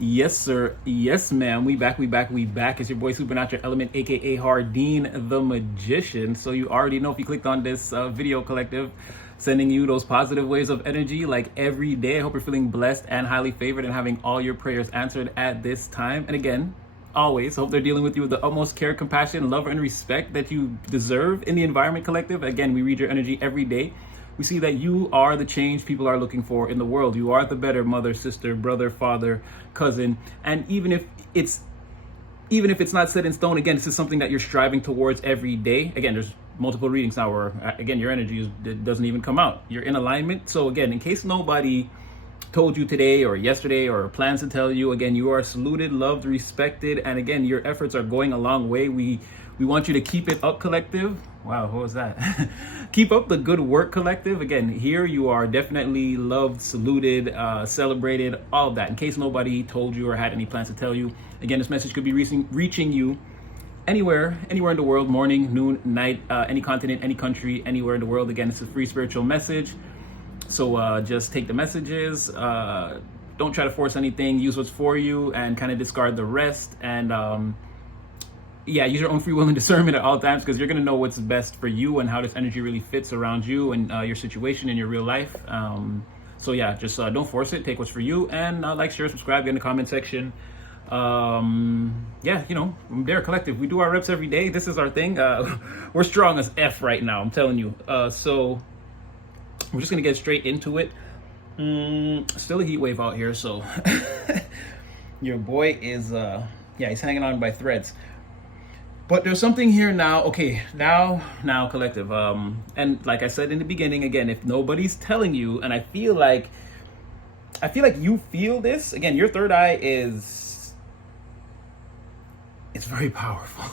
Yes, sir. Yes, ma'am. We back. We back. We back. It's your boy Supernatural Element, aka Hardeen the Magician. So you already know if you clicked on this video collective, sending you those positive waves of energy like every day. I hope you're feeling blessed and highly favored and having all your prayers answered at this time. And again, always hope they're dealing with you with the utmost care, compassion, love, and respect that you deserve in the environment collective. Again, we read your energy every day. We see that you are the change people are looking for in the world. You are the better mother, sister, brother, father, cousin. And even if it's not set in stone, again, this is something that you're striving towards every day. Again, there's multiple readings now where, again, your energy doesn't even come out. You're in alignment. So again, in case nobody told you today or yesterday or plans to tell you, again, you are saluted, loved, respected. And again, your efforts are going a long way. We want you to keep it up, collective. Wow, what was that? Keep up the good work, collective. Again, here you are definitely loved, saluted, celebrated, all of that. In case nobody told you or had any plans to tell you, again, this message could be reaching you anywhere in the world, morning, noon, night, any continent, any country, anywhere in the world. Again, it's a free spiritual message. So just take the messages. Don't try to force anything. Use what's for you and kind of discard the rest. And yeah, use your own free will and discernment at all times, because you're going to know what's best for you and how this energy really fits around you and your situation in your real life. So yeah, just don't force it. Take what's for you, and like, share, subscribe, get in the comment section. Yeah, you know, they're a collective. We do our reps every day. This is our thing. We're strong as F right now, I'm telling you. So we're just going to get straight into it. Still a heat wave out here, so your boy is, yeah, he's hanging on by threads. But there's something here now. Okay, now, collective. And like I said in the beginning, again, if nobody's telling you, and I feel like you feel this. Again, your third eye it's very powerful.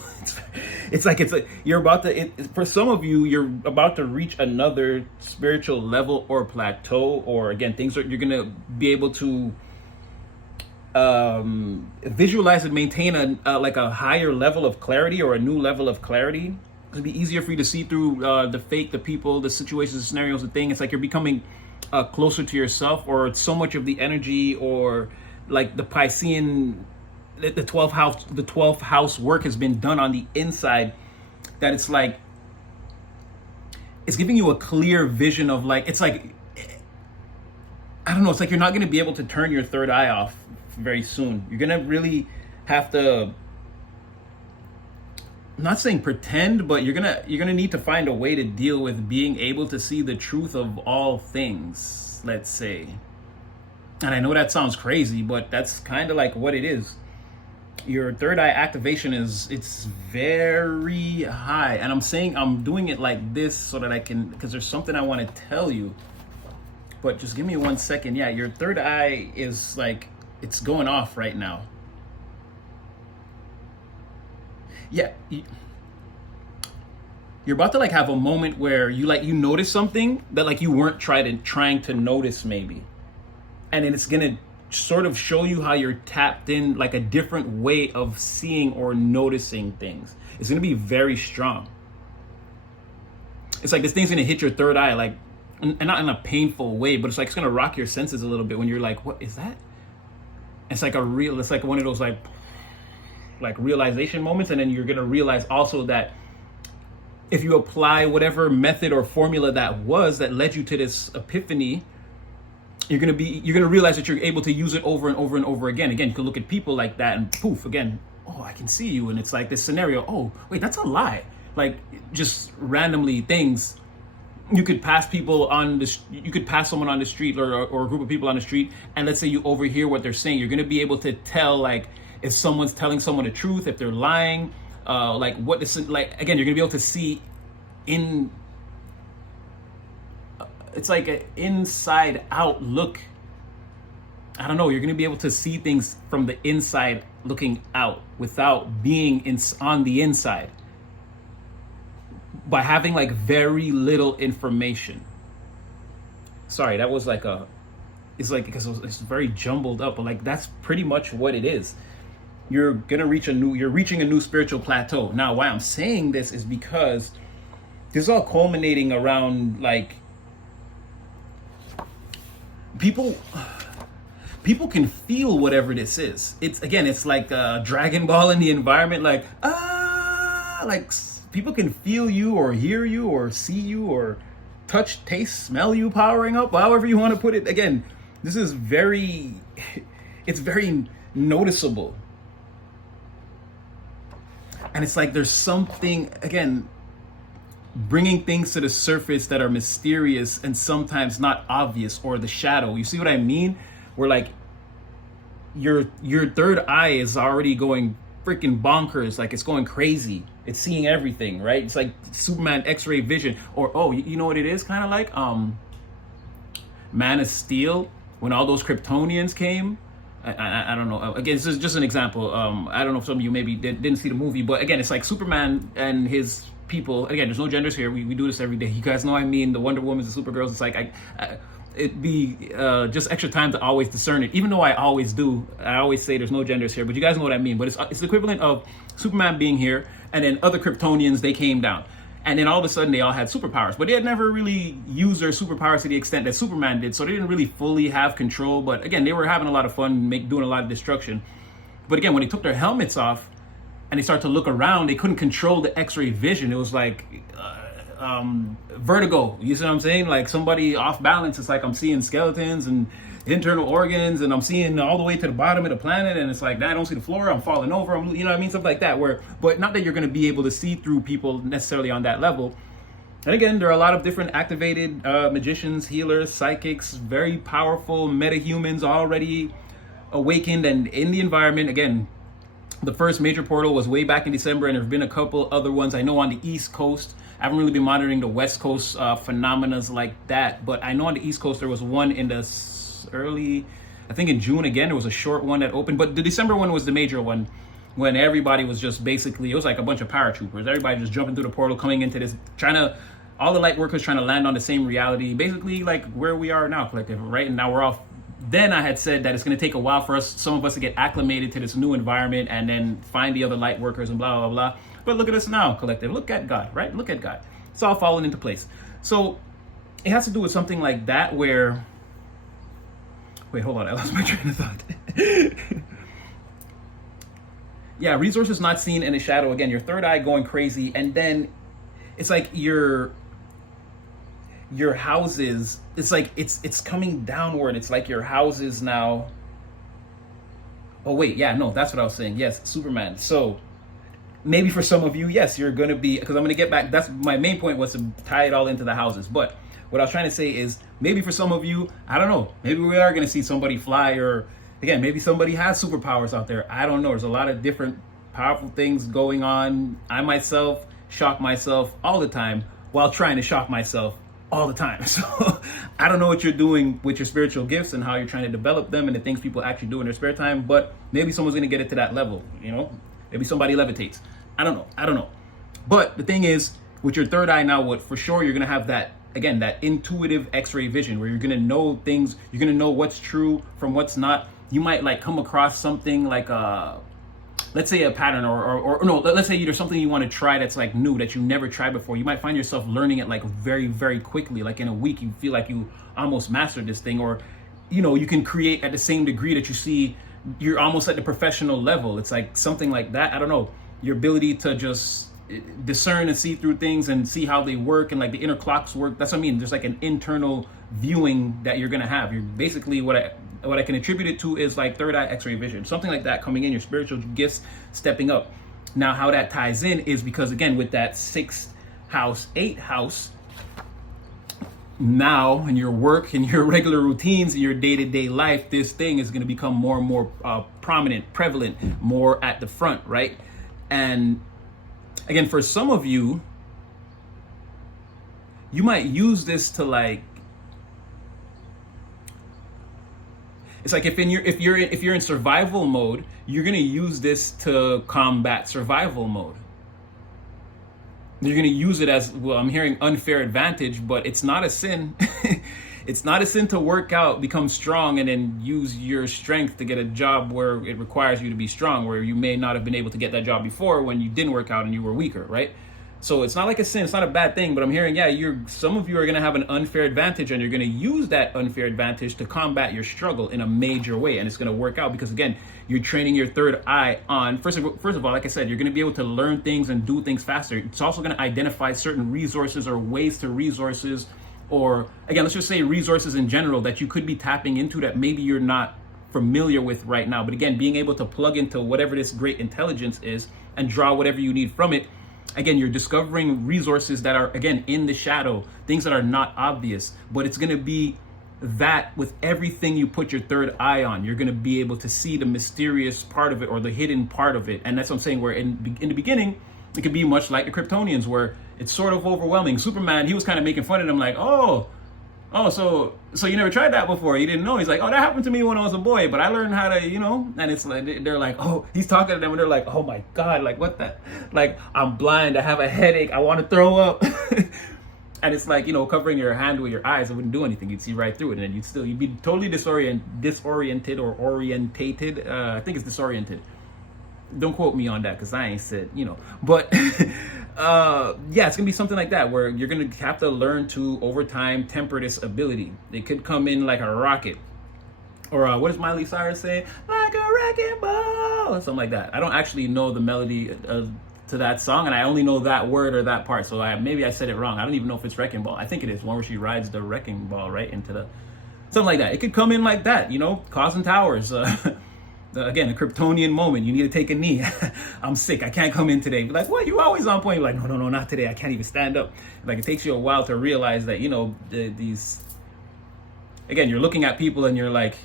It's like you're about to. For some of you, you're about to reach another spiritual level or plateau, or again, things that you're gonna be able to visualize and maintain like a higher level of clarity, or a new level of clarity. It'll be easier for you to see through the fake, the people, the situations, the scenarios, the thing. It's like you're becoming closer to yourself, or so much of the energy, or like the Piscean, the 12th house work has been done on the inside, that it's like it's giving you a clear vision of, like, it's like, I don't know, it's like you're not going to be able to turn your third eye off very soon. You're gonna really have to, I'm not saying pretend, but you're gonna need to find a way to deal with being able to see the truth of all things, let's say. And I know that sounds crazy, but that's kind of like what it is. Your third eye activation it's very high, and I'm doing it like this so that I can, because there's something I want to tell you. But just give me 1 second. Yeah, your third eye is like, it's going off right now. Yeah, you're about to like have a moment where you notice something that like you weren't trying to notice maybe, and then it's gonna sort of show you how you're tapped in, like a different way of seeing or noticing things. It's gonna be very strong. It's like this thing's gonna hit your third eye, like, and not in a painful way, but it's gonna rock your senses a little bit when you're like, what is that? It's like one of those like realization moments. And then you're going to realize also that if you apply whatever method or formula that led you to this epiphany, you're going to realize that you're able to use it over and over and over again. Again, you can look at people like that and poof, again, oh, I can see you. And it's like this scenario, oh, wait, that's a lie. Like, just randomly things. You could pass someone on the street, or a group of people on the street, and let's say you overhear what they're saying. You're going to be able to tell, like, if someone's telling someone the truth, if they're lying, like what this, like, again, you're going to be able to see it's like an inside out look. I don't know. You're going to be able to see things from the inside looking out without being on the inside, by having like very little information. Sorry, that was like it's like, because it's very jumbled up, but like that's pretty much what it is. You're reaching a new spiritual plateau. Now, why I'm saying this is because this is all culminating around like people people can feel whatever this is. It's like Dragon Ball in the environment, like people can feel you or hear you or see you or touch, taste, smell you powering up, however you want to put it. Again, this is it's very noticeable. And it's like there's something, again, bringing things to the surface that are mysterious and sometimes not obvious, or the shadow. You see what I mean? Where like your third eye is already going freaking bonkers, like it's going crazy. It's seeing everything, right? It's like Superman X-ray vision. Or you know what it is kind of like? Man of Steel, when all those Kryptonians came. I don't know. Again, this is just an example. I don't know if some of you maybe didn't see the movie, but again, it's like Superman and his people. Again, there's no genders here. We do this every day. You guys know I mean. The Wonder Womans, the Supergirls. It's like it'd be just extra time to always discern it. Even though I always do. I always say there's no genders here, but you guys know what I mean. But it's the equivalent of Superman being here, and then other Kryptonians, they came down. And then all of a sudden they all had superpowers, but they had never really used their superpowers to the extent that Superman did. So they didn't really fully have control. But again, they were having a lot of fun, doing a lot of destruction. But again, when they took their helmets off and they started to look around, they couldn't control the X-ray vision. It was like vertigo. You see what I'm saying? Like somebody off balance. It's like I'm seeing skeletons and internal organs, and I'm seeing all the way to the bottom of the planet, and it's like, I don't see the floor, I'm falling over, you know what I mean? Stuff like that, but not that you're going to be able to see through people necessarily on that level. And again, there are a lot of different activated magicians, healers, psychics, very powerful metahumans already awakened and in the environment. Again, the first major portal was way back in December, and there have been a couple other ones I know on the East Coast. I haven't really been monitoring the West Coast phenomena like that, but I know on the East Coast there was one in the early, I think in June. Again, there was a short one that opened, but the December one was the major one, when everybody was just basically, it was like a bunch of paratroopers, everybody just jumping through the portal, coming into this, all the light workers trying to land on the same reality, basically like where we are now, collective, right? And now we're off. Then I had said that it's going to take a while for some of us to get acclimated to this new environment and then find the other light workers and blah, blah, blah. But look at us now, collective. Look at God, right? Look at God. It's all falling into place. So it has to do with something like that where, wait, hold on, I lost my train of thought. Yeah, resources not seen in the shadow. Again, your third eye going crazy, and then it's like your houses, it's like it's coming downward. It's like your houses now. Oh wait, yeah, no, that's what I was saying. Yes, Superman. So maybe for some of you, yes, you're gonna be, because I'm gonna get back. That's my main point, was to tie it all into the houses. But what I was trying to say is, maybe for some of you, I don't know, maybe we are going to see somebody fly, or again, maybe somebody has superpowers out there. I don't know. There's a lot of different powerful things going on. I myself shock myself all the time while trying to shock myself all the time. So I don't know what you're doing with your spiritual gifts and how you're trying to develop them and the things people actually do in their spare time, but maybe someone's going to get it to that level, you know? Maybe somebody levitates. I don't know. But the thing is, with your third eye now, what for sure you're going to have that, again, that intuitive X-ray vision where you're going to know things, you're going to know what's true from what's not. You might like come across something like let's say a pattern, or no, let's say there's something you want to try that's like new, that you never tried before. You might find yourself learning it like very, very quickly. Like in a week, you feel like you almost mastered this thing, or, you know, you can create at the same degree that you see you're almost at the professional level. It's like something like that. I don't know. Your ability to just discern and see through things and see how they work, and like the inner clocks work. That's what I mean. There's like an internal viewing that you're gonna have. You're basically, what I can attribute it to is like third eye X-ray vision, something like that coming in, your spiritual gifts stepping up. Now, how that ties in is because, again, with that 6th house, 8th house, now in your work and your regular routines in your day-to-day life, this thing is going to become more and more prominent, prevalent, more at the front, right? And again, for some of you, you might use this to like, it's like if you're in survival mode, you're gonna use this to combat survival mode. You're gonna use it as, well, I'm hearing unfair advantage, but it's not a sin. It's not a sin to work out, become strong, and then use your strength to get a job where it requires you to be strong, where you may not have been able to get that job before when you didn't work out and you were weaker, right? So it's not like a sin, it's not a bad thing, but I'm hearing, yeah, some of you are gonna have an unfair advantage, and you're gonna use that unfair advantage to combat your struggle in a major way, and it's gonna work out because again, you're training your third eye on first of all, like I said, you're gonna be able to learn things and do things faster. It's also gonna identify certain resources or ways to resources, or again, let's just say resources in general that you could be tapping into that maybe you're not familiar with right now. But again, being able to plug into whatever this great intelligence is and draw whatever you need from it. Again, you're discovering resources that are, again, in the shadow, things that are not obvious, but it's going to be that with everything you put your third eye on, you're going to be able to see the mysterious part of it or the hidden part of it. And that's what I'm saying, where in the beginning, it could be much like the Kryptonians, where it's sort of overwhelming. Superman, he was kind of making fun of them, like, oh, so you never tried that before? You didn't know? He's like, oh, that happened to me when I was a boy, but I learned how to, and it's like, they're like, oh, he's talking to them, and they're like, oh my God, like, what the, like, I'm blind, I have a headache, I want to throw up. And it's like, covering your hand with your eyes, it wouldn't do anything. You'd see right through it, and then you'd be totally disoriented or orientated. I think it's disoriented. Don't quote me on that, because I ain't said, but yeah, it's gonna be something like that, where you're gonna have to learn to over time temper this ability. It could come in like a rocket, or what does Miley Cyrus say, like a wrecking ball, or something like that. I don't actually know the melody to that song, and I only know that word or that part, so maybe I said it wrong. I don't even know if it's wrecking ball. I think it is one where she rides the wrecking ball right into the, something like that. It could come in like that, causing towers. Again, a Kryptonian moment. You need to take a knee. I'm sick. I can't come in today. Be like, what? You always on point. You're like, no, not today. I can't even stand up. Like, it takes you a while to realize that, these, again, you're looking at people and you're like,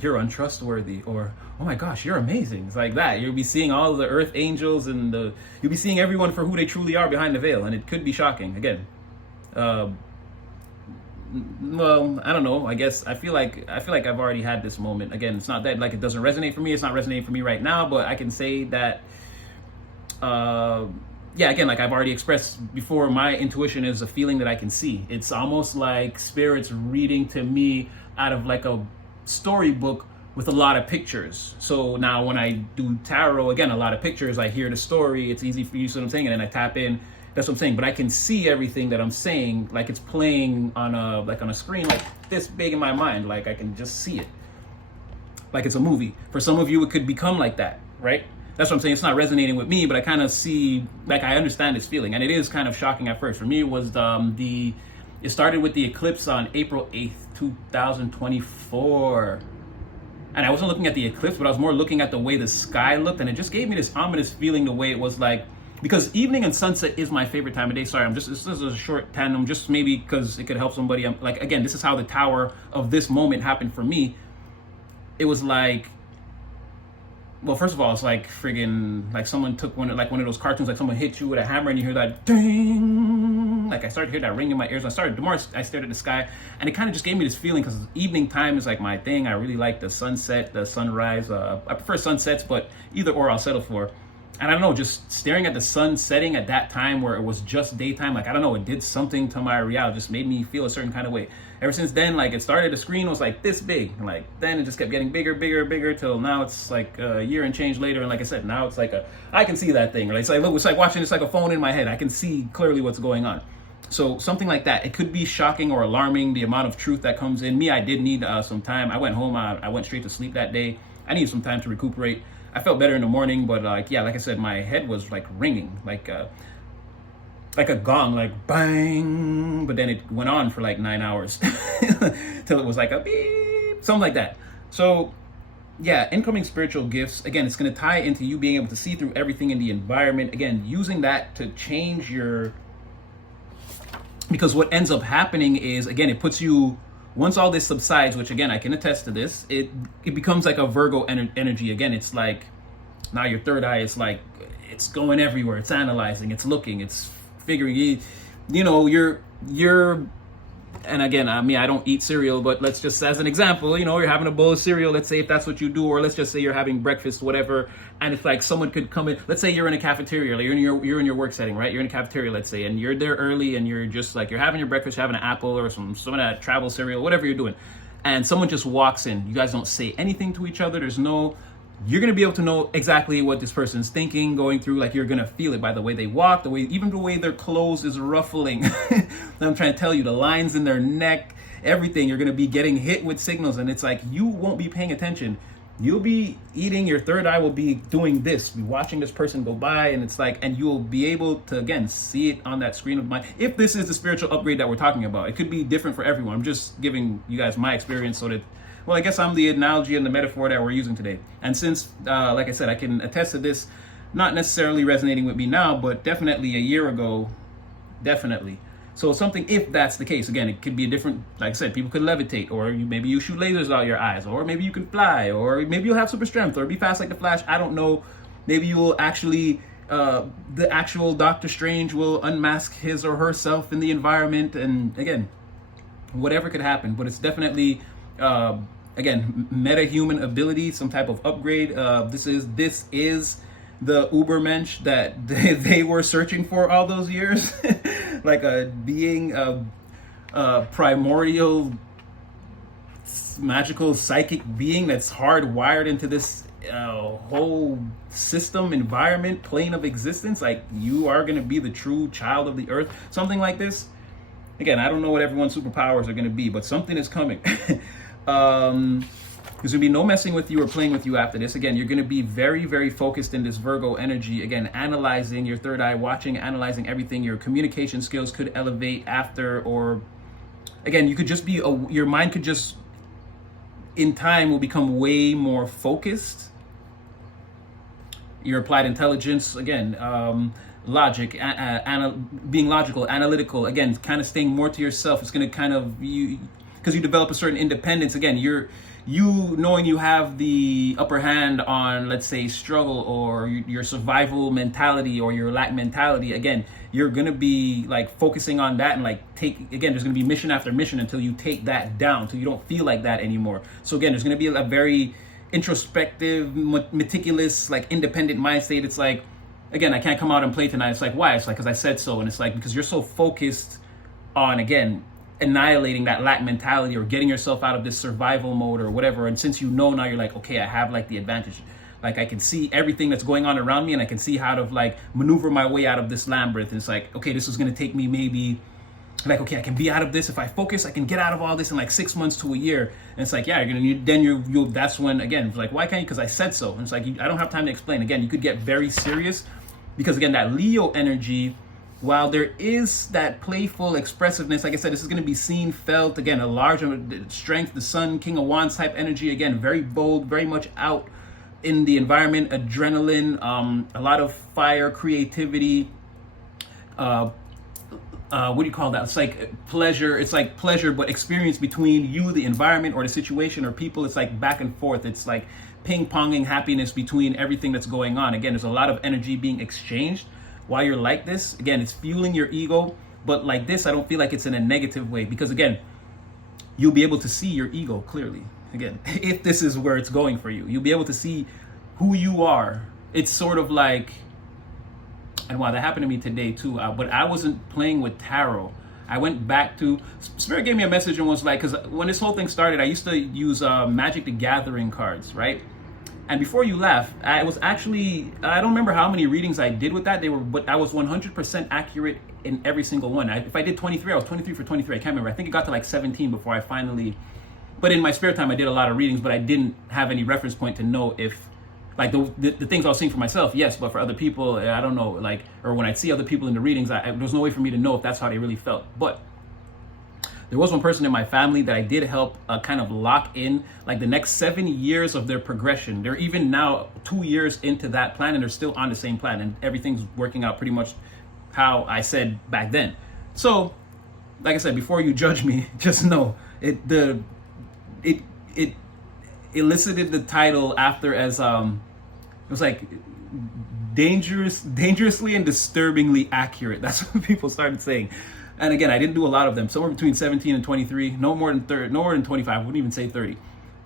you're untrustworthy, or, oh my gosh, you're amazing. It's like that. You'll be seeing all the earth angels and you'll be seeing everyone for who they truly are behind the veil. And it could be shocking. Again, well, I don't know. I guess I feel like I've already had this moment. Again, it's not that like it doesn't resonate for me. It's not resonating for me right now, but I can say that yeah, again, like I've already expressed before, my intuition is a feeling that I can see. It's almost like spirits reading to me out of like a storybook with a lot of pictures. So now when I do tarot, again, a lot of pictures, I hear the story, it's easy for you, see what I'm saying, and then I tap in. That's what I'm saying, but I can see everything that I'm saying, like it's playing on a screen like this big in my mind. Like I can just see it, like it's a movie. For some of you, it could become like that, right? That's what I'm saying. It's not resonating with me, but I kind of see, like I understand this feeling, and it is kind of shocking at first. For me, it was it started with the eclipse on April 8th, 2024. And I wasn't looking at the eclipse, but I was more looking at the way the sky looked, and it just gave me this ominous feeling, the way it was like, because evening and sunset is my favorite time of day. Sorry, this is a short tandem, just maybe because it could help somebody. I'm like, again, this is how the tower of this moment happened for me. It was like, well, first of all, it's like friggin', like someone took one of those cartoons, like someone hit you with a hammer and you hear that ding. Like I started to hear that ring in my ears. The more I stared at the sky, and it kind of just gave me this feeling, because evening time is like my thing. I really like the sunset, the sunrise. I prefer sunsets, but either or I'll settle for. And I don't know, just staring at the sun setting at that time where it was just daytime, like, I don't know, it did something to my reality, just made me feel a certain kind of way. Ever since then, like, it started, the screen was like this big, and like, then it just kept getting bigger, till now it's like a year and change later, and like I said, now it's like I can see that thing, right? It's like, look, it's like watching, it's like a phone in my head, I can see clearly what's going on. So something like that, it could be shocking or alarming, the amount of truth that comes in. Me, I did need some time. I went home, I went straight to sleep that day. I needed some time to recuperate. I felt better in the morning, but like I said, my head was like ringing, like a gong, like bang. But then it went on for like 9 hours till it was like a beep, something like that. So yeah, incoming spiritual gifts. Again, it's going to tie into you being able to see through everything in the environment. Again, using that to change because what ends up happening is, again, it puts you, once all this subsides, which again, I can attest to this, it becomes like a Virgo energy. Again, it's like, now your third eye is like, it's going everywhere. It's analyzing, it's looking, it's figuring, you're, and again, I mean, I don't eat cereal, but let's just, as an example, you're having a bowl of cereal, let's say, if that's what you do, or let's just say you're having breakfast, whatever, and it's like someone could come in, let's say you're in a cafeteria, like you're in your work setting, right? You're in a cafeteria, let's say, and you're there early, and you're just like, you're having your breakfast, you're having an apple or some of that travel cereal, whatever you're doing, and someone just walks in. You guys don't say anything to each other. There's no you're going to be able to know exactly what this person's thinking, going through. Like, you're going to feel it by the way they walk, the way, even the way their clothes is ruffling. I'm trying to tell you, the lines in their neck, everything. You're going to be getting hit with signals, and it's like you won't be paying attention. You'll be eating, your third eye will be doing this, be watching this person go by, and it's like, and you'll be able to, again, see it on that screen of mind. If this is the spiritual upgrade that we're talking about, it could be different for everyone. I'm just giving you guys my experience so that, well, I guess I'm the analogy and the metaphor that we're using today. And since, like I said, I can attest to this, not necessarily resonating with me now, but definitely a year ago, definitely. So something, if that's the case, again, it could be a different, like I said, people could levitate, or maybe you shoot lasers out your eyes, or maybe you can fly, or maybe you'll have super strength, or be fast like the Flash. I don't know. Maybe you will actually, the actual Doctor Strange will unmask his or herself in the environment. And again, whatever could happen, but it's definitely, again, meta-human ability, some type of upgrade. This is the Ubermensch that they were searching for all those years. Like a being, a primordial, magical, psychic being that's hardwired into this whole system, environment, plane of existence. Like, you are going to be the true child of the earth. Something like this. Again, I don't know what everyone's superpowers are going to be, but something is coming. There's going to be no messing with you or playing with you after this. Again, you're going to be very, very focused in this Virgo energy. Again, analyzing your third eye, watching, analyzing everything. Your communication skills could elevate after, or again, you could just be, your mind could just, in time, will become way more focused. Your applied intelligence, again, logic, being logical, analytical, again, kind of staying more to yourself. It's going to kind of, because you develop a certain independence. Again, you knowing you have the upper hand on, let's say, struggle, or your survival mentality, or your lack mentality. Again, you're going to be like focusing on that, and like again, there's going to be mission after mission until you take that down, till you don't feel like that anymore. So again, there's going to be a very introspective, meticulous, like independent mind state. It's like, again, I can't come out and play tonight. It's like, why? It's like, because I said so. And it's like, because you're so focused on, again, annihilating that lack mentality, or getting yourself out of this survival mode or whatever. And since you know now, you're like, okay, I have like the advantage. Like, I can see everything that's going on around me, and I can see how to like maneuver my way out of this labyrinth. And it's like, okay, this is going to take me maybe, like, okay, I can be out of this. If I focus, I can get out of all this in like 6 months to a year. And it's like, yeah, you're going to, then you'll, that's when, again, like, why can't you? Because I said so. And it's like, I don't have time to explain. Again, you could get very serious, because again, that Leo energy, while there is that playful expressiveness, like I said, this is going to be seen, felt, again, a large strength, the Sun, King of Wands type energy, again, very bold, very much out in the environment, adrenaline, a lot of fire, creativity, what do you call that? It's like pleasure. It's like pleasure, but experience between you, the environment, or the situation, or people. It's like back and forth. It's like ping-ponging happiness between everything that's going on. Again, there's a lot of energy being exchanged while you're like this. Again, it's fueling your ego, but like this, I don't feel like it's in a negative way, because again, you'll be able to see your ego clearly. Again, if this is where it's going for you, you'll be able to see who you are. It's sort of like, and wow, that happened to me today too, but I wasn't playing with tarot. I went back to, Spirit gave me a message and was like, because when this whole thing started, I used to use Magic the Gathering cards, right? And before you laugh, I was actually, I don't remember how many readings I did with that. But I was 100% accurate in every single one. If I did 23, I was 23 for 23. I can't remember. I think it got to like 17 before I finally, but in my spare time, I did a lot of readings, but I didn't have any reference point to know if, like the things I was seeing for myself, yes, but for other people, I don't know, like, or when I'd see other people in the readings, there was no way for me to know if that's how they really felt. But there was one person in my family that I did help kind of lock in like the next 7 years of their progression. They're even now 2 years into that plan, and they're still on the same plan, and everything's working out pretty much how I said back then. So, like I said, before you judge me, just know it elicited the title after as it was like dangerously and disturbingly accurate. That's what people started saying. And again, I didn't do a lot of them. Somewhere between 17 and 23, no more than 25. I wouldn't even say 30.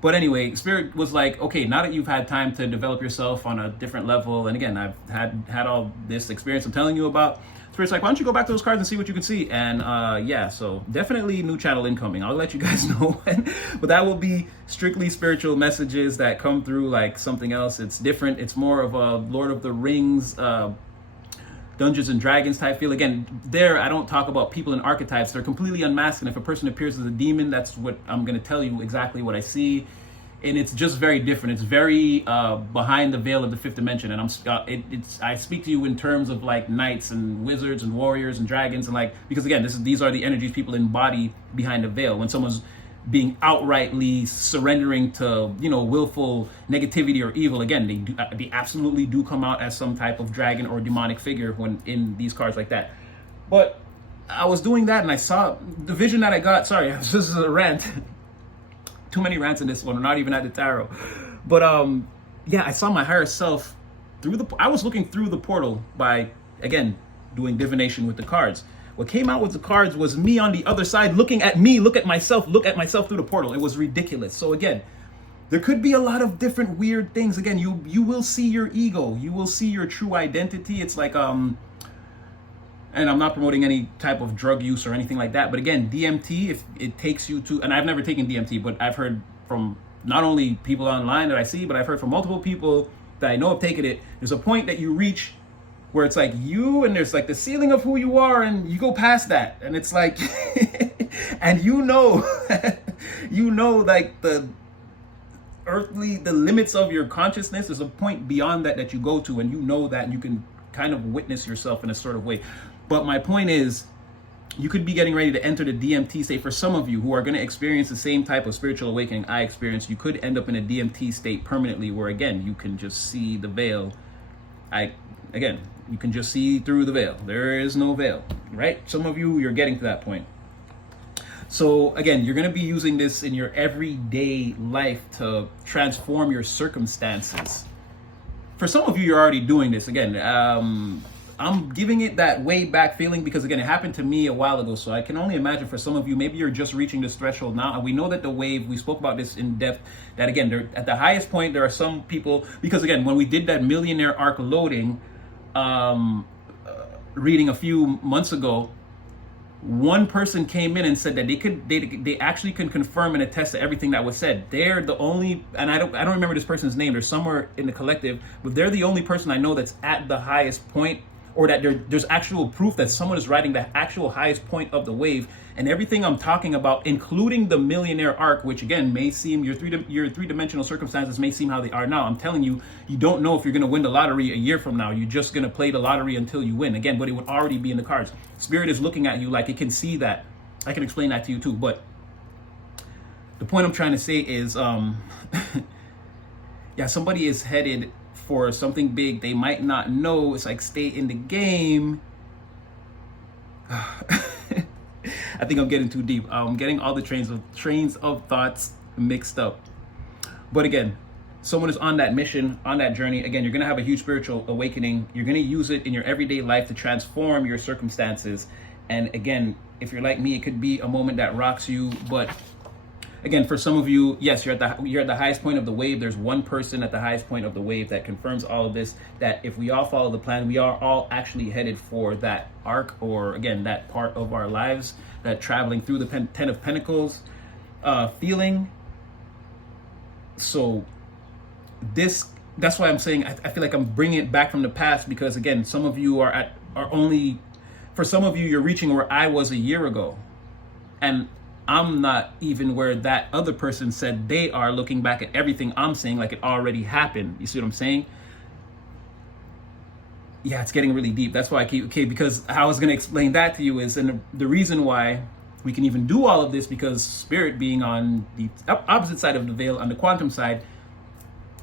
But anyway, Spirit was like, okay, now that you've had time to develop yourself on a different level, and again, I've had all this experience I'm telling you about, Spirit's like, why don't you go back to those cards and see what you can see? And yeah, so definitely new channel incoming. I'll let you guys know when, but that will be strictly spiritual messages that come through like something else. It's different. It's more of a Lord of the Rings, Dungeons and Dragons type feel. Again, there I don't talk about people and archetypes. They're completely unmasked, and if a person appears as a demon, that's what I'm going to tell you exactly what I see. And it's just very different. It's very behind the veil of the fifth dimension. And I speak to you in terms of like knights and wizards and warriors and dragons, and like, because again, these are the energies people embody behind the veil. When someone's being outrightly surrendering to, you know, willful negativity or evil, again, they absolutely do come out as some type of dragon or demonic figure when in these cards like that. But I was doing that and I saw the vision that I got. Sorry, this is a rant. Too many rants in this one. We're not even at the tarot. But yeah, I saw my higher self I was looking through the portal by, again, doing divination with the cards. What came out with the cards was me on the other side looking at me, look at myself through the portal. It was ridiculous. So again, there could be a lot of different weird things. Again, you will see your ego. You will see your true identity. It's like, and I'm not promoting any type of drug use or anything like that. But again, DMT, if it takes you to, and I've never taken DMT, but I've heard from not only people online that I see, but I've heard from multiple people that I know have taken it. There's a point that you reach where it's like you, and there's like the ceiling of who you are, and you go past that, and it's like, and you know like the limits of your consciousness. There's a point beyond that you go to, and you know that, and you can kind of witness yourself in a sort of way. But my point is, you could be getting ready to enter the DMT state. For some of you who are going to experience the same type of spiritual awakening I experienced, you could end up in a DMT state permanently, where again, you can just see the veil. Again, you can just see through the veil. There is no veil, right? Some of you, you're getting to that point. So again, you're going to be using this in your everyday life to transform your circumstances. For some of you, you're already doing this. Again, I'm giving it that way back feeling because again, it happened to me a while ago. So I can only imagine for some of you, maybe you're just reaching this threshold now. And we know that the wave, we spoke about this in depth, that again, they're at the highest point, there are some people, because again, when we did that millionaire arc loading, reading a few months ago, one person came in and said that they actually can confirm and attest to everything that was said. They're the only, and I don't remember this person's name, they're somewhere in the collective, but they're the only person I know that's at the highest point, or that there's actual proof that someone is riding the actual highest point of the wave. And everything I'm talking about, including the millionaire arc, which again may seem, your three-dimensional circumstances may seem how they are now. I'm telling you, you don't know if you're going to win the lottery a year from now. You're just going to play the lottery until you win. Again, but it would already be in the cards. Spirit is looking at you like it can see that. I can explain that to you too. But the point I'm trying to say is, yeah, somebody is headed for something big. They might not know. It's like, stay in the game. I think I'm getting too deep. I'm getting all the trains of thoughts mixed up. But again, someone is on that mission, on that journey. Again, you're going to have a huge spiritual awakening. You're going to use it in your everyday life to transform your circumstances. And again, if you're like me, it could be a moment that rocks you. But again, for some of you, yes, you're at the highest point of the wave. There's one person at the highest point of the wave that confirms all of this, that if we all follow the plan, we are all actually headed for that arc, or again, that part of our lives, that traveling through the Ten of Pentacles feeling. So that's why I'm saying I feel like I'm bringing it back from the past, because again, some of you for some of you, you're reaching where I was a year ago, and I'm not even where that other person said they are, looking back at everything I'm saying like it already happened. You see what I'm saying? Yeah, it's getting really deep. That's why because I was going to explain that to you is, and the reason why we can even do all of this, because Spirit, being on the opposite side of the veil, on the quantum side,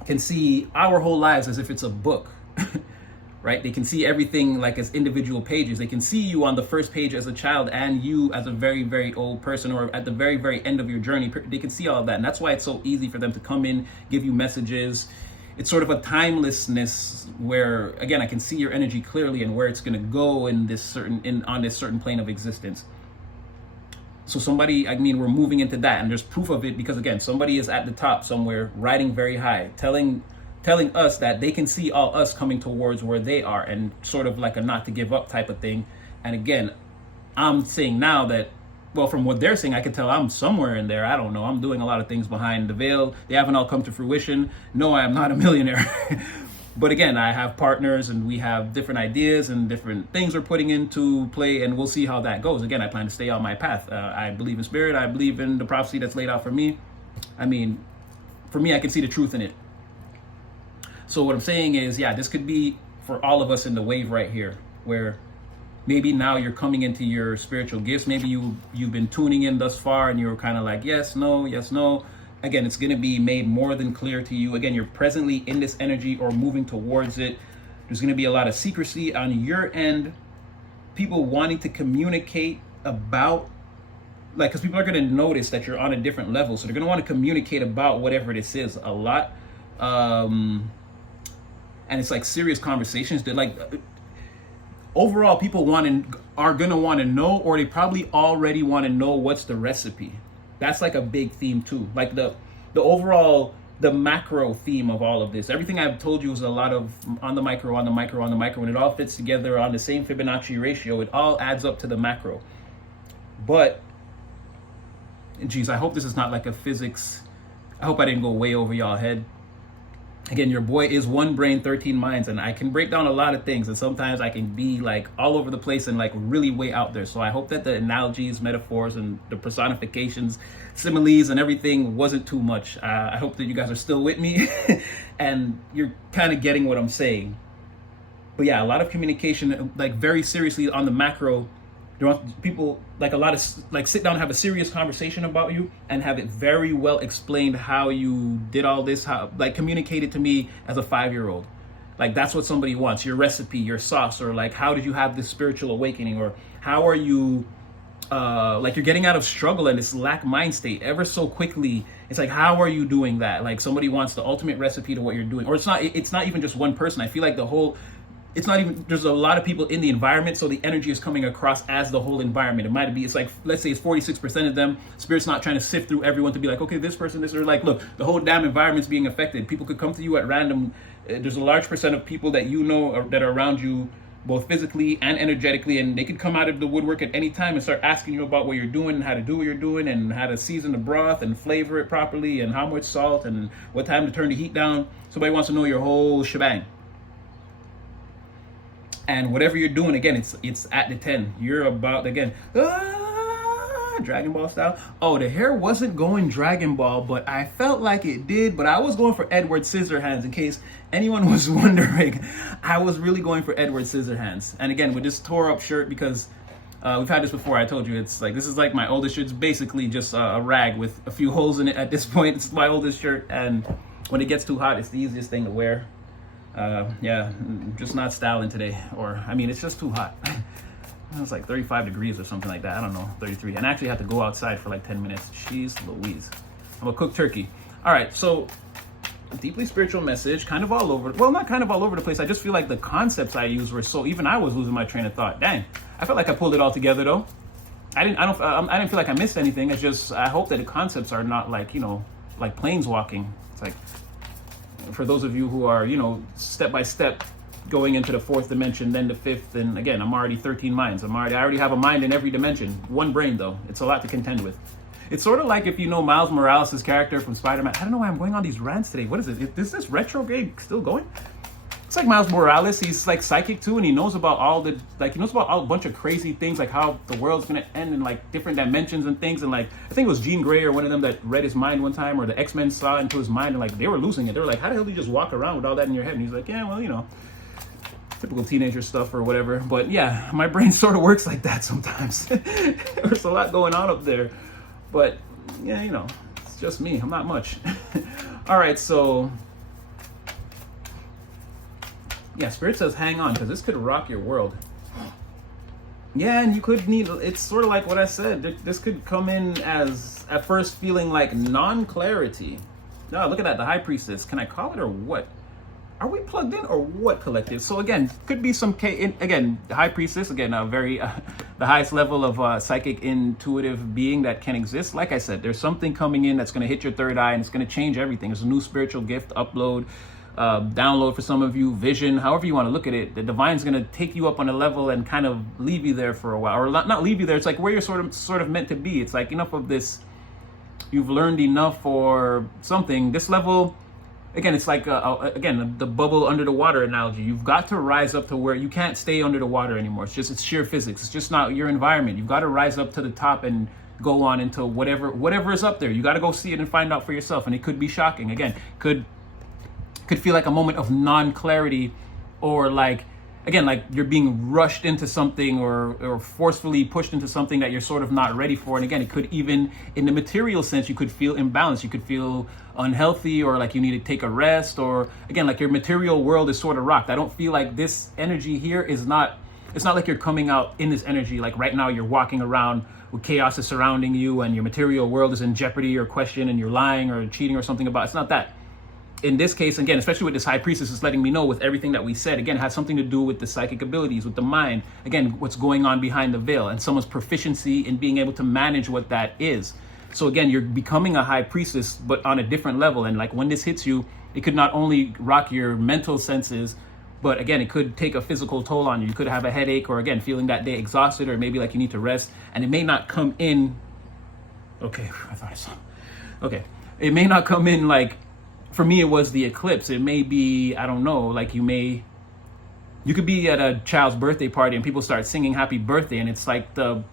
can see our whole lives as if it's a book. Right? They can see everything like as individual pages. They can see you on the first page as a child, and you as a very, very old person, or at the very, very end of your journey. They can see all of that. And that's why it's so easy for them to come in, give you messages. It's sort of a timelessness where, again, I can see your energy clearly and where it's going to go on this certain plane of existence. So we're moving into that, and there's proof of it, because again, somebody is at the top somewhere, riding very high, telling us that they can see all us coming towards where they are, and sort of like a not to give up type of thing. And again, I'm saying now that, well, from what they're saying, I can tell I'm somewhere in there. I don't know. I'm doing a lot of things behind the veil. They haven't all come to fruition. No, I am not a millionaire. But again, I have partners and we have different ideas and different things we're putting into play, and we'll see how that goes. Again, I plan to stay on my path. I believe in spirit. I believe in the prophecy that's laid out for me. I mean, for me, I can see the truth in it. So what I'm saying is, yeah, this could be for all of us in the wave right here, where maybe now you're coming into your spiritual gifts. Maybe you've been tuning in thus far and you're kind of like, yes, no, yes, no. Again, it's going to be made more than clear to you. Again, you're presently in this energy or moving towards it. There's going to be a lot of secrecy on your end. People wanting to communicate about, like, because people are going to notice that you're on a different level. So they're going to want to communicate about whatever this is a lot. And it's like serious conversations that, like, overall, people are gonna want to know, or they probably already want to know what's the recipe. That's like a big theme too. Like the overall, the macro theme of all of this. Everything I've told you is a lot of on the micro, and it all fits together on the same Fibonacci ratio. It all adds up to the macro. But, geez, I hope this is not like a physics. I hope I didn't go way over y'all head. Again, your boy is one brain, 13 minds, and I can break down a lot of things, and sometimes I can be like all over the place and like really way out there. So I hope that the analogies, metaphors, and the personifications, similes, and everything wasn't too much. I hope that you guys are still with me and you're kind of getting what I'm saying. But yeah, a lot of communication, like very seriously on the macro. There are people, like a lot of, like, sit down and have a serious conversation about you and have it very well explained how you did all this, how, like, communicate it to me as a 5-year-old. Like, that's what somebody wants, your recipe, your sauce, or like, how did you have this spiritual awakening, or how are you, like, you're getting out of struggle and this lack mind state ever so quickly. It's like, how are you doing that? Like, somebody wants the ultimate recipe to what you're doing. Or it's not even just one person. I feel like it's not even, there's a lot of people in the environment, so the energy is coming across as the whole environment. It might be, it's like, let's say it's 46% of them. Spirit's not trying to sift through everyone to be like, okay, this person, or like, look, the whole damn environment's being affected. People could come to you at random. There's a large percent of people that you know or that are around you, both physically and energetically, and they could come out of the woodwork at any time and start asking you about what you're doing and how to do what you're doing and how to season the broth and flavor it properly and how much salt and what time to turn the heat down. Somebody wants to know your whole shebang. And whatever you're doing, again, it's at the 10. You're about, again, Dragon Ball style. Oh, the hair wasn't going Dragon Ball, but I felt like it did. But I was going for Edward Scissorhands, in case anyone was wondering. I was really going for Edward Scissorhands. And again, with this tore up shirt, because we've had this before. I told you, it's like, this is like my oldest shirt. It's basically just a rag with a few holes in it at this point. It's my oldest shirt. And when it gets too hot, it's the easiest thing to wear. Yeah, just not styling today, or I mean, it's just too hot. It's like 35 degrees or something like that. I don't know, 33. And I actually had to go outside for like 10 minutes. Jeez Louise. I'm gonna cook turkey. All right, so deeply spiritual message, kind of all over. Well, not kind of all over the place. I just feel like the concepts I used were so. Even I was losing my train of thought. Dang, I felt like I pulled it all together though. I didn't feel like I missed anything. It's just I hope that the concepts are not like, you know, like planes walking. It's like, for those of you who are, you know, step by step going into the 4th dimension, then the 5th, and again, I'm already 13 minds. I already have a mind in every dimension. One brain though. It's a lot to contend with. It's sort of like if you know Miles Morales' character from Spider-Man. I don't know why I'm going on these rants today. What is it? Is this retrograde still going? It's like Miles Morales. He's like psychic too, and he knows about a bunch of crazy things, like how the world's gonna end in like different dimensions and things. And like, I think it was Jean Grey or one of them that read his mind one time, or the X-Men saw into his mind, and like they were losing it. They were like, how the hell do you just walk around with all that in your head? And he's like, yeah, well, you know, typical teenager stuff or whatever. But yeah, my brain sort of works like that sometimes. There's a lot going on up there, but yeah, you know, it's just me. I'm not much. All right, so yeah, Spirit says hang on, because this could rock your world. Yeah, and you could need, it's sort of like what I said. This could come in as, at first, feeling like non-clarity. No, look at that, the High Priestess. Can I call it or what? Are we plugged in or what, collective? So again, could be some, again, the High Priestess, again, a very, the highest level of psychic intuitive being that can exist. Like I said, there's something coming in that's going to hit your third eye and it's going to change everything. There's a new spiritual gift upload. download for some of you, vision, however you want to look at it. The divine's going to take you up on a level and kind of leave you there for a while, or not leave you there. It's like where you're sort of meant to be. It's like enough of this. You've learned enough for something. This level, again, it's like again the bubble under the water analogy. You've got to rise up to where you can't stay under the water anymore. It's sheer physics. It's just not your environment. You've got to rise up to the top and go on into whatever is up there. You got to go see it and find out for yourself. And it could be shocking. Again, could feel like a moment of non-clarity, or like, again, like you're being rushed into something or forcefully pushed into something that you're sort of not ready for. And again, it could even, in the material sense, you could feel imbalanced. You could feel unhealthy, or like you need to take a rest, or again, like your material world is sort of rocked. I don't feel like this energy here is not, it's not like you're coming out in this energy. Like right now you're walking around with chaos is surrounding you and your material world is in jeopardy or question and you're lying or cheating or something about. It's not that. In this case, again, especially with this high priestess, is letting me know with everything that we said, again, it has something to do with the psychic abilities, with the mind, again, what's going on behind the veil, and someone's proficiency in being able to manage what that is. So again, you're becoming a high priestess, but on a different level. And like when this hits you, it could not only rock your mental senses, but again, it could take a physical toll on you. You could have a headache, or again, feeling that day exhausted, or maybe like you need to rest. And it may not come in, okay, I thought I saw, okay. It may not come in like, for me, it was the eclipse. It may be, I don't know, like you could be at a child's birthday party and people start singing happy birthday, and it's like the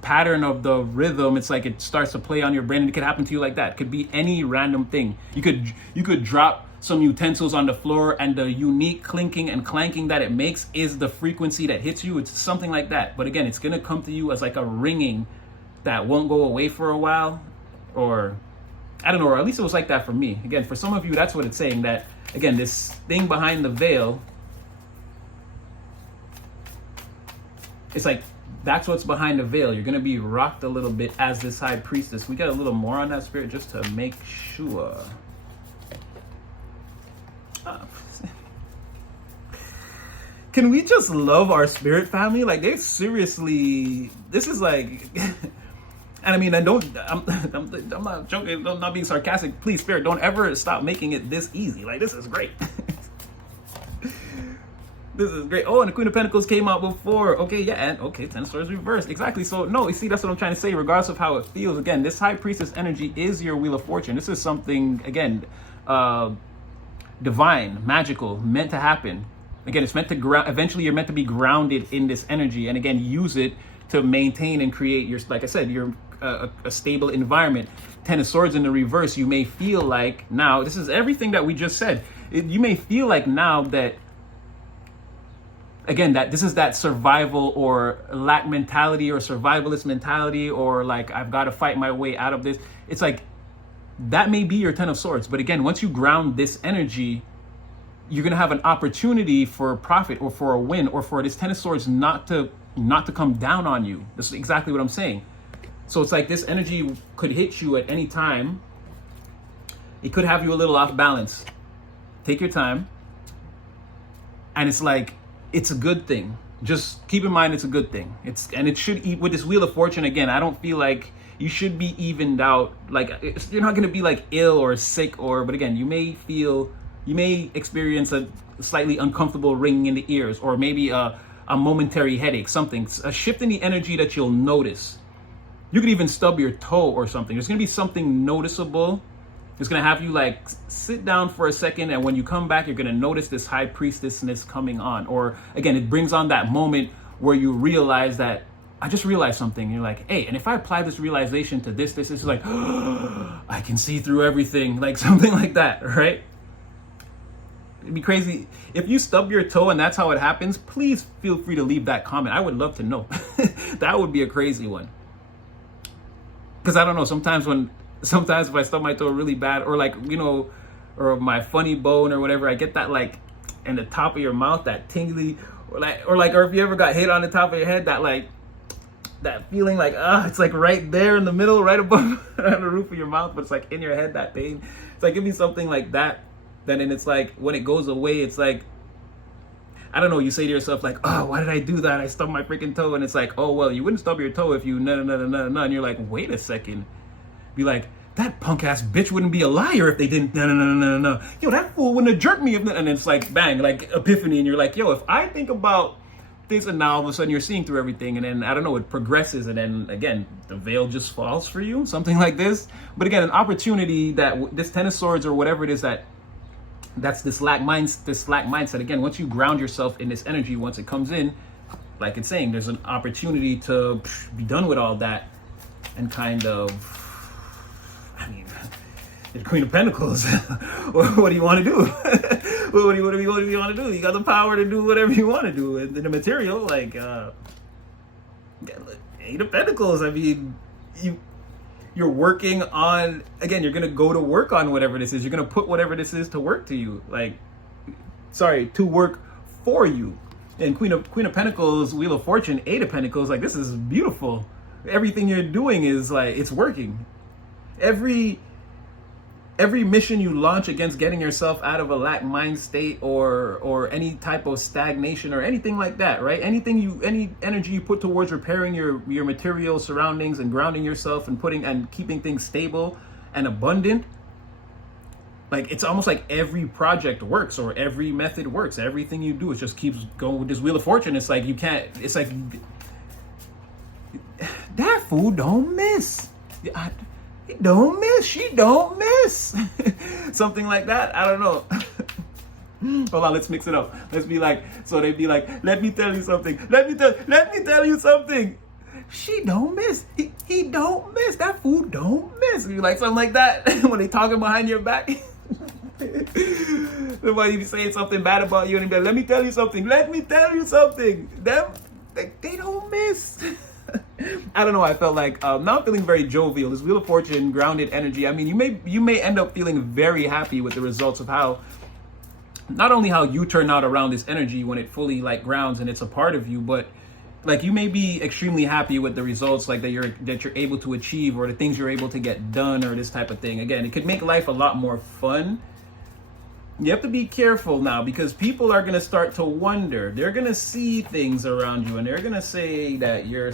pattern of the rhythm, it's like it starts to play on your brain, and it could happen to you like that. It could be any random thing. You could drop some utensils on the floor, and the unique clinking and clanking that it makes is the frequency that hits you. It's something like that. But again, it's gonna come to you as like a ringing that won't go away for a while, or I don't know, or at least it was like that for me. Again, for some of you, that's what it's saying, that, again, this thing behind the veil, it's like, that's what's behind the veil. You're going to be rocked a little bit as this high priestess. We got a little more on that, Spirit, just to make sure. Can we just love our spirit family? Like, they seriously, this is like... And I mean, I'm not joking, I'm not being sarcastic. Please, Spirit, don't ever stop making it this easy. Like, this is great. This is great. Oh, and the Queen of Pentacles came out before. Okay, yeah, and okay, 10 Swords reversed. Exactly. So, no, you see, that's what I'm trying to say. Regardless of how it feels, again, this high priestess energy is your Wheel of Fortune. This is something, again, divine, magical, meant to happen. Again, it's meant to ground. Eventually, you're meant to be grounded in this energy, and again, use it to maintain and create your, like I said, your a stable environment. 10 of Swords in the reverse. You may feel like now, this is everything that we just said. You may feel like now that, again, that this is that survival or lack mentality or survivalist mentality, or like, I've got to fight my way out of this. It's like, that may be your 10 of Swords. But again, once you ground this energy, you're going to have an opportunity for profit or for a win, or for this 10 of Swords not to come down on you. That's exactly what I'm saying. So it's like this energy could hit you at any time. It could have you a little off balance. Take your time. And it's like, it's a good thing. Just keep in mind it's a good thing. It should, with this Wheel of Fortune, again, I don't feel like you should be evened out. Like, you're not going to be like ill or sick, but again, you may experience a slightly uncomfortable ringing in the ears, or maybe a momentary headache, something, a shift in the energy that you'll notice. You could even stub your toe or something. There's going to be something noticeable. It's going to have you like sit down for a second, and when you come back, you're going to notice this high priestessness coming on. Or again, it brings on that moment where you realize that, I just realized something. And you're like, hey, and if I apply this realization to this is like, oh, I can see through everything, like something like that, right? It'd be crazy. If you stub your toe and that's how it happens, please feel free to leave that comment. I would love to know. That would be a crazy one. Because I don't know, sometimes if I stub my toe really bad, or like, you know, or my funny bone or whatever, I get that like in the top of your mouth, that tingly, or if you ever got hit on the top of your head, that like, that feeling like, it's like right there in the middle, right above on the roof of your mouth, but it's like in your head, that pain. It's like, give me something like that. Then it's like, when it goes away, it's like, I don't know, you say to yourself like, oh, why did I do that? I stubbed my freaking toe. And it's like, oh, well, you wouldn't stub your toe if you no. And you're like, wait a second. Be like, that punk ass bitch wouldn't be a liar if they didn't. No. Yo, that fool wouldn't have jerked me if. And it's like bang, like epiphany, and you're like, yo, if I think about this, and now all of a sudden you're seeing through everything, and then I don't know, it progresses, and then again the veil just falls for you, something like this. But again, an opportunity that this Ten of Swords or whatever it is that's this lack mindset. Again, once you ground yourself in this energy, once it comes in, like it's saying, there's an opportunity to be done with all that and kind of, I mean, the Queen of Pentacles. What do you want to do? what do you want to do? You got the power to do whatever you want to do. And the material, like, Eight of Pentacles. I mean, you're working on, again, you're going to go to work on whatever this is. You're going to put whatever this is to work to you. Like, sorry, to work for you. And Queen of Pentacles, Wheel of Fortune, Eight of Pentacles, like, this is beautiful. Everything you're doing is like, it's working. Every mission you launch against getting yourself out of a lack mind state or any type of stagnation or anything like that, right? Any energy you put towards repairing your material surroundings and grounding yourself and keeping things stable and abundant, like, it's almost like every project works or every method works. Everything you do, it just keeps going with this Wheel of Fortune. It's like, you can't, it's like, that fool don't miss. He don't miss. She don't miss. Something like that. I don't know. Hold on, let's mix it up. Let's be like, so they'd be like, let me tell you something. Let me tell you something. She don't miss. He don't miss. That fool don't miss. You like something like that when they talking behind your back. Somebody be saying something bad about you and be like, let me tell you something. Let me tell you something. Them, they don't miss. I don't know. I felt like now I'm feeling very jovial. This Wheel of Fortune, grounded energy. I mean, you may end up feeling very happy with the results of how, not only how you turn out around this energy when it fully like grounds and it's a part of you, but like you may be extremely happy with the results like that you're able to achieve or the things you're able to get done or this type of thing. Again, it could make life a lot more fun. You have to be careful now because people are going to start to wonder. They're going to see things around you and they're going to say that you're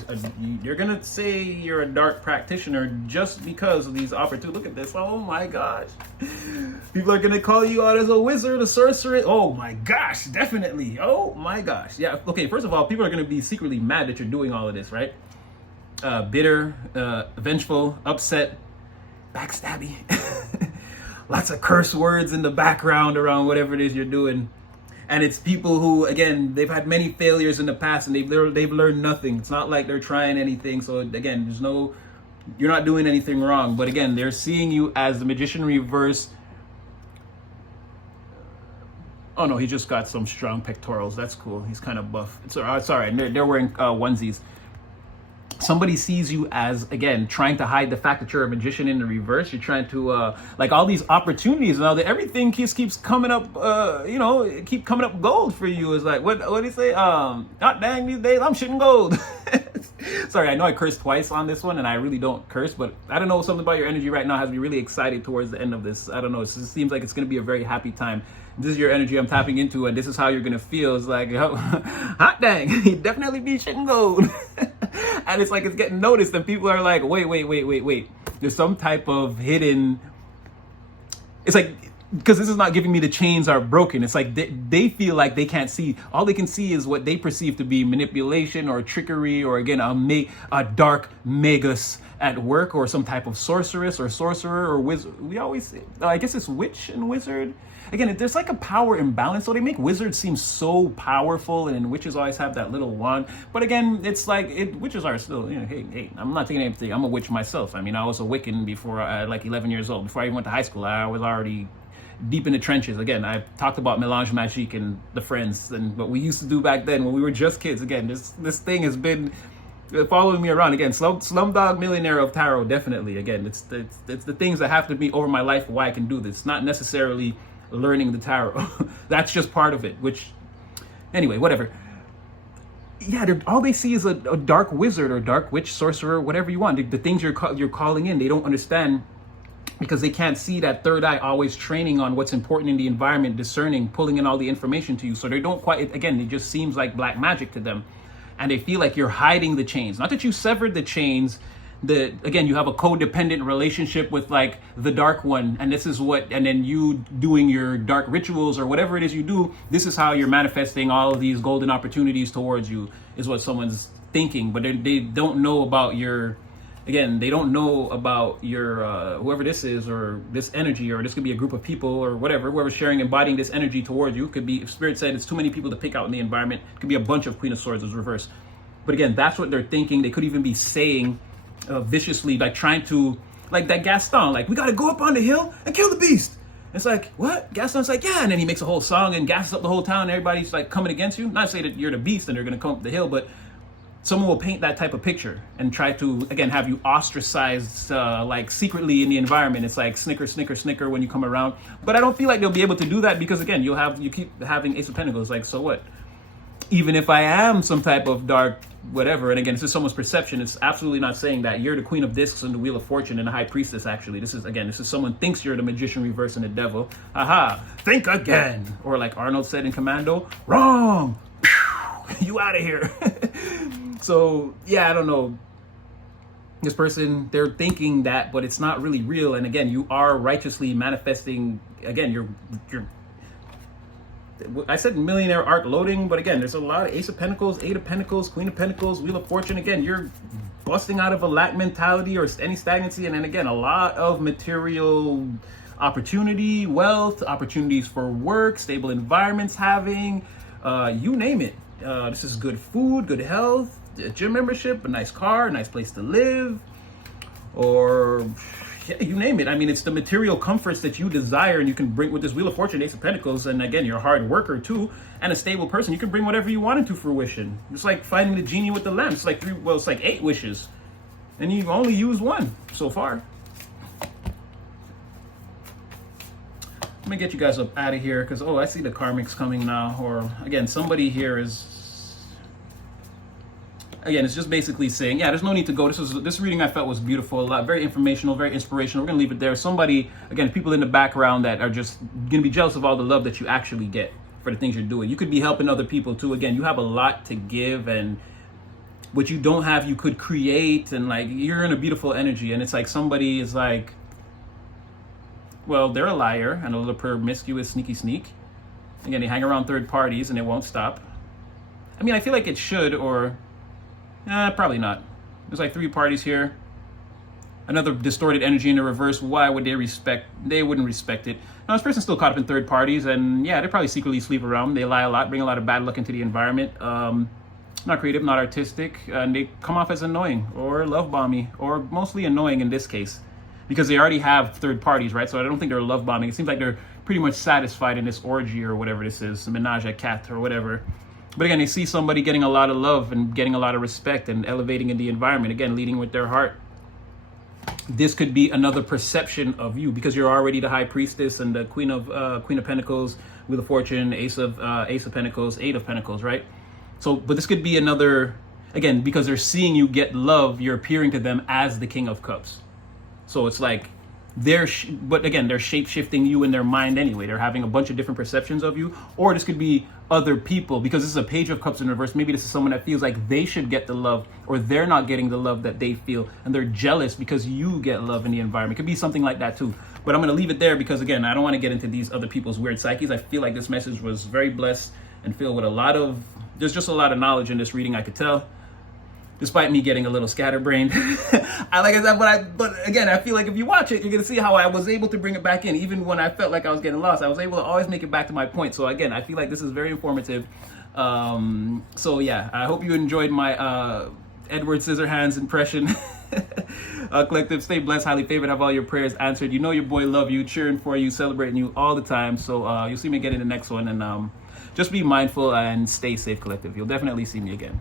a dark practitioner just because of these opportunities. Look at this. Oh my gosh. People are going to call you out as a wizard, a sorcerer. Oh my gosh, definitely. Oh my gosh. Yeah. Okay. First of all, people are going to be secretly mad that you're doing all of this, right? Bitter, vengeful, upset, backstabby. Lots of curse words in the background around whatever it is you're doing. And it's people who, again, they've had many failures in the past and they've learned nothing. It's not like they're trying anything. So again, you're not doing anything wrong. But again, they're seeing you as the Magician reverse. Oh no, he just got some strong pectorals. That's cool. He's kind of buff. It's all right. They're wearing onesies. Somebody sees you as, again, trying to hide the fact that you're a magician in the reverse. You're trying to, like all these opportunities now that everything keeps coming up, keep coming up gold for you. Is like, what do you say? God dang, these days I'm shitting gold. Sorry, I know I cursed twice on this one and I really don't curse, but I don't know, something about your energy right now has me really excited towards the end of this. I don't know, it just seems like it's going to be a very happy time. This is your energy I'm tapping into and this is how you're going to feel. It's like, hot dang, you definitely be shitting gold. And it's like it's getting noticed and people are like, wait. There's some type of hidden, it's like, because this is not giving me the chains are broken. It's like they feel like they can't see. All they can see is what they perceive to be manipulation or trickery or, again, a dark magus at work or some type of sorceress or sorcerer or wizard. We always say, I guess it's witch and wizard. Again, there's like a power imbalance. So they make wizards seem so powerful and witches always have that little wand. But again, it's like, witches are still, hey, I'm not taking anything. I'm a witch myself. I mean, I was a Wiccan before like 11 years old. Before I even went to high school, I was already deep in the trenches. Again, I've talked about Mélange Magique and the Friends and what we used to do back then when we were just kids. Again, this thing has been following me around. Again, Slumdog Millionaire of Tarot, definitely. Again, it's the things that have to be over my life why I can do this. Not necessarily learning the tarot. That's just part of it, which, anyway, whatever. Yeah, all they see is a dark wizard or dark witch, sorcerer, whatever you want. The things you're calling in, they don't understand because they can't see that third eye always training on what's important in the environment, discerning, pulling in all the information to you. So they don't quite, again, it just seems like black magic to them. And they feel like you're hiding the chains. Not that you severed the chains, again, you have a codependent relationship with like the dark one, and this is what, and then you doing your dark rituals or whatever it is you do, this is how you're manifesting all of these golden opportunities towards you, is what someone's thinking. But they don't know about your, again, they don't know about your whoever this is, or this energy, or this could be a group of people or whatever, whoever's sharing, embodying this energy towards you. Could be, if Spirit said it's too many people to pick out in the environment, it could be a bunch of Queen of Swords is reversed. But again, that's what they're thinking. They could even be saying viciously, like trying to, like that Gaston, like, we got to go up on the hill and kill the beast. It's like, what? Gaston's like, yeah. And then he makes a whole song and gasses up the whole town, and everybody's like coming against you. Not to say that you're the beast and they're going to come up the hill, but someone will paint that type of picture and try to, again, have you ostracized, like secretly in the environment. It's like snicker, snicker, snicker when you come around. But I don't feel like they'll be able to do that, because again, you keep having Ace of Pentacles. Like, so what? Even if I am some type of dark whatever, and again, this is someone's perception, it's absolutely not saying that. You're the Queen of Discs and the Wheel of Fortune and the High Priestess, actually. This is someone thinks you're the Magician reverse and the Devil. Aha, think again. Or like Arnold said in Commando, wrong. You out of here. So yeah, I don't know. This person, they're thinking that, but it's not really real. And again, you are righteously manifesting. Again, you're I said millionaire arc loading, but again, there's a lot of Ace of Pentacles, Eight of Pentacles, Queen of Pentacles, Wheel of Fortune. Again, you're busting out of a lack mentality or any stagnancy. And then again, a lot of material opportunity, wealth, opportunities for work, stable environments, having, you name it. This is good food, good health, a gym membership, a nice car, a nice place to live, or yeah, you name it. I mean, it's the material comforts that you desire, and you can bring with this Wheel of Fortune, Ace of Pentacles, and again, you're a hard worker too, and a stable person. You can bring whatever you want into fruition. It's like finding the genie with the lamp. It's like it's like 8 wishes, and you've only used 1 so far. Let me get you guys up out of here, because I see the karmics coming now. Or again, somebody here is. Again, it's just basically saying, yeah, there's no need to go. This reading I felt was beautiful, a lot, very informational, very inspirational. We're gonna leave it there. Somebody, again, people in the background that are just gonna be jealous of all the love that you actually get for the things you're doing. You could be helping other people too. Again, you have a lot to give, and what you don't have, you could create, and like you're in a beautiful energy. And it's like somebody is like, well, they're a liar and a little promiscuous, sneaky sneak. Again, they hang around third parties and it won't stop. I mean, I feel like it should, or probably not. There's like 3 parties here. Another distorted energy in the reverse. Why would they respect? They wouldn't respect it. Now, this person's still caught up in third parties, and yeah, they probably secretly sleep around. They lie a lot, bring a lot of bad luck into the environment. Not creative, not artistic, and they come off as annoying or love bomby, or mostly annoying in this case, because they already have third parties, right? So I don't think they're love bombing. It seems like they're pretty much satisfied in this orgy or whatever this is, menage a quatre or whatever. But again, they see somebody getting a lot of love and getting a lot of respect and elevating in the environment, again, leading with their heart. This could be another perception of you, because you're already the High Priestess and the Queen of Pentacles, Wheel of Fortune, Ace of Pentacles, Eight of Pentacles, right? So, but this could be another, again, because they're seeing you get love, you're appearing to them as the King of Cups. So it's like, but again, they're shape-shifting you in their mind anyway. They're having a bunch of different perceptions of you. Or this could be other people, because this is a Page of Cups in reverse. Maybe this is someone that feels like they should get the love, or they're not getting the love that they feel, and they're jealous because you get love in the environment. It could be something like that too. But I'm going to leave it there, because again, I don't want to get into these other people's weird psyches. I feel like this message was very blessed and filled with there's just a lot of knowledge in this reading, I could tell. Despite me getting a little scatterbrained. But again, I feel like if you watch it, you're gonna see how I was able to bring it back in. Even when I felt like I was getting lost, I was able to always make it back to my point. So again, I feel like this is very informative. So yeah, I hope you enjoyed my Edward Scissorhands impression. Collective, stay blessed, highly favored, have all your prayers answered. You know your boy love you, cheering for you, celebrating you all the time. So you'll see me again in the next one. And just be mindful and stay safe, collective. You'll definitely see me again.